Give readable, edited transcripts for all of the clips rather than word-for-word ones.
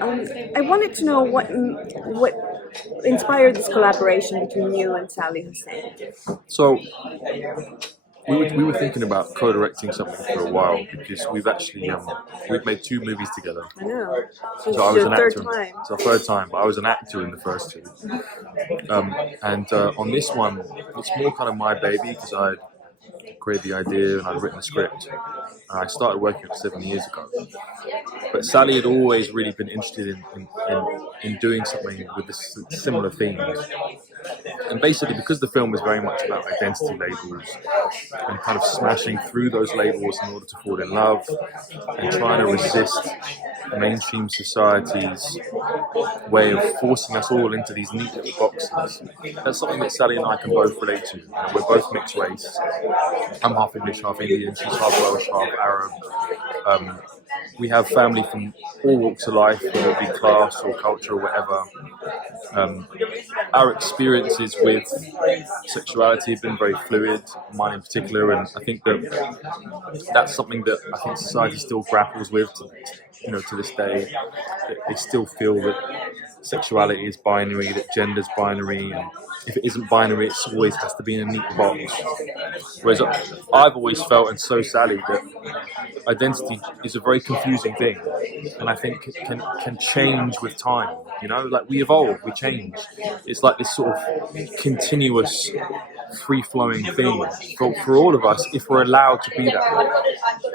I wanted to know what inspired this collaboration between you and Sally Hussein. So we were thinking about co-directing something for a while because we've made two movies together. I know. So So I it's was your an third actor. time. It's our third time, but I was an actor in the first two. And on this one, it's more kind of my baby because I created the idea and I'd written the script. And I started working on it 7 years ago. But Sally had always really been interested in doing something with this similar themes. And basically, because the film is very much about identity labels and kind of smashing through those labels in order to fall in love and trying to resist mainstream society's way of forcing us all into these neat little boxes. That's something that Sally and I can both relate to. We're both mixed race. I'm half English, half Indian. She's half Welsh, half Arab. We have family from all walks of life, whether it be class or culture or whatever. Our experiences with sexuality have been very fluid, mine in particular, and I think that's something that I think society still grapples with, to this day. They still feel that sexuality is binary, that gender's binary, and if it isn't binary, it always has to be in a neat box. Whereas I've always felt, and so Sally, that identity is a very confusing thing, and I think can change with time. Like we evolve, we change. It's like this sort of continuous, free-flowing thing for all of us if we're allowed to be that way.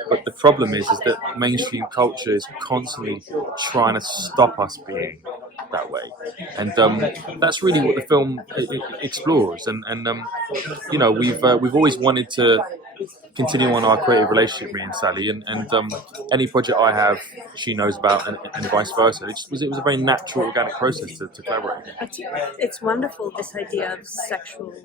But the problem is that mainstream culture is constantly trying to stop us being that way, and that's really what the film explores. And we've always wanted to continue on our creative relationship, me and Sally, and any project I have, she knows about, and vice versa. It was a very natural, organic process to collaborate. It's wonderful, this idea of sexual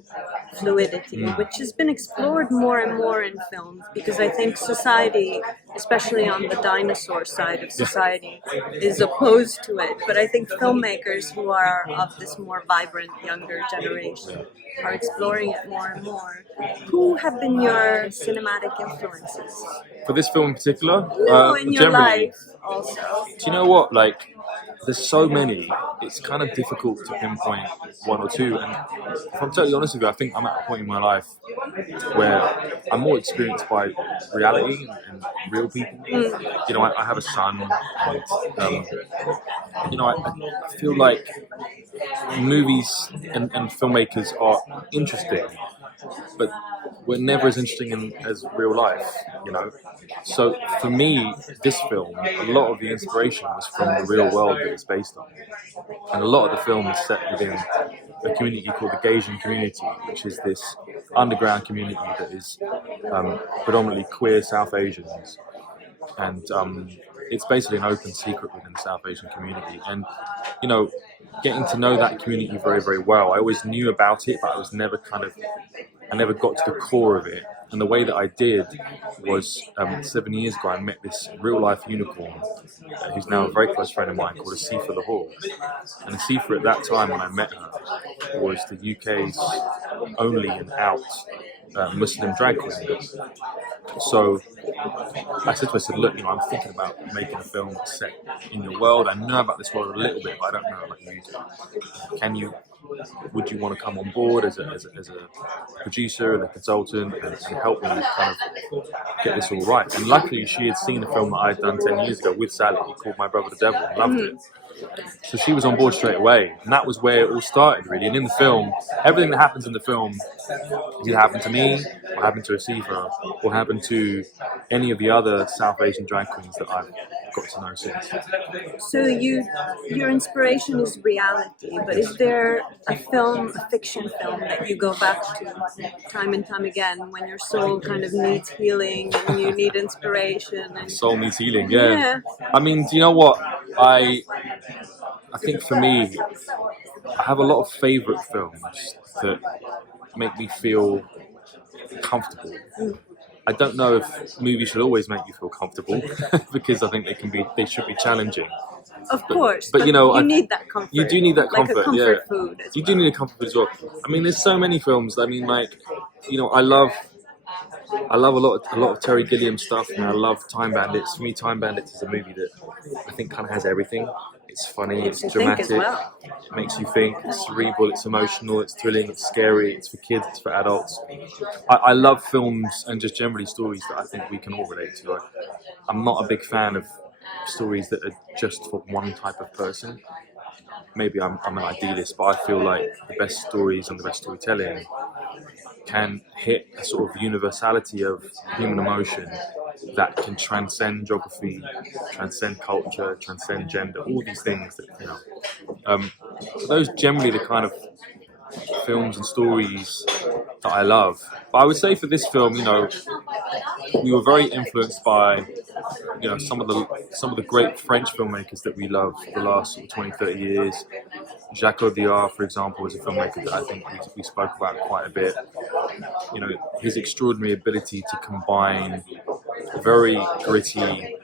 fluidity, which has been explored more and more in films, because I think society, especially on the dinosaur side of society, is opposed to it. But I think filmmakers who are of this more vibrant, younger generation are exploring it more and more. Who have been your cinematic influences? For this film in particular? No, in your generally, life also. Do you know what? Like, there's so many, it's kind of difficult to pinpoint one or two. And if I'm totally honest with you, I think I'm at a point in my life where I'm more experienced by reality and real people. I have a son, and I feel like movies and filmmakers are interesting, but we're never as interesting as real life, So for me, this film, a lot of the inspiration was from the real world that it's based on. And a lot of the film is set within a community called the Gaysian community, which is this underground community that is predominantly queer South Asians. And it's basically an open secret within the South Asian community. And, getting to know that community very, very well, I always knew about it, but I never got to the core of it. And the way that I did was 7 years ago, I met this real life unicorn who's now a very close friend of mine called Asifa Lahore. And Asifa at that time when I met her was the UK's only and out Muslim drag queen. So I said to her, I said, look, I'm thinking about making a film set in your world. I know about this world a little bit, but I don't know about you. Would you want to come on board as a producer and a consultant and help me kind of get this all right? And luckily she had seen a film that I'd done 10 years ago with Sally called My Brother the Devil and loved it. So she was on board straight away, and that was where it all started, really. And in the film, everything that happens in the film either happened to me, or happened to Asifa, or happened to any of the other South Asian drag queens that I've got to know since. So your inspiration is reality, but is there a fiction film that you go back to time and time again when your soul kind of needs healing and you need inspiration? And soul needs healing, yeah. I mean, do you know what? I think for me, I have a lot of favourite films that make me feel comfortable. I don't know if movies should always make you feel comfortable because I think they should be challenging. Of course, but you need that comfort. You do need that comfort, like a comfort food. You do need a comfort food as well. I mean, there's so many films. I mean, I love a lot of Terry Gilliam stuff, and I love Time Bandits. For me, Time Bandits is a movie that I think kind of has everything. it's funny, it's Makes you dramatic, think as well. it makes you think, it's cerebral, it's emotional, it's thrilling, it's scary, it's for kids, it's for adults. I love films and just generally stories that I think we can all relate to. Like, I'm not a big fan of stories that are just for one type of person. Maybe I'm an idealist, but I feel like the best stories and the best storytelling can hit a sort of universality of human emotion that can transcend geography, transcend culture, transcend gender, all these things that, you know. So those are generally the kind of films and stories that I love. But I would say for this film, you know, we were very influenced by, you know, some of the great French filmmakers that we love for the last sort of 20, 30 years. Jacques Audiard, for example, is a filmmaker that I think we spoke about quite a bit. You know, his extraordinary ability to combine very gritty,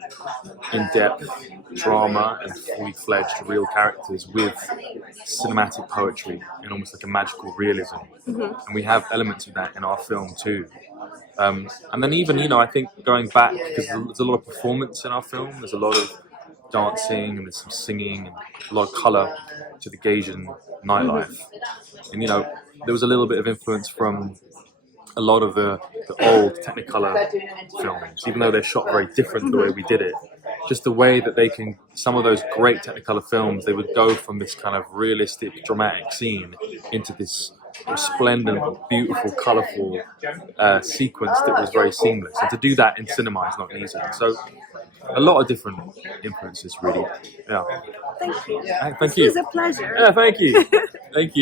in-depth drama and fully fledged real characters with cinematic poetry and almost like a magical realism. And we have elements of that in our film too. And then even, you know, I think going back, because there's a lot of performance in our film, there's a lot of dancing and there's some singing and a lot of colour to the Gaysian nightlife. And, you know, there was a little bit of influence from a lot of the old Technicolor films, even though they're shot very different the way we did it. Just the way that they can, some of those great Technicolor films, they would go from this kind of realistic, dramatic scene into this resplendent, beautiful, colourful sequence that was very seamless. And to do that in cinema is not easy. So a lot of different influences, really. Yeah. Thank you. Thank This you. was a pleasure. Yeah, thank you. Thank you.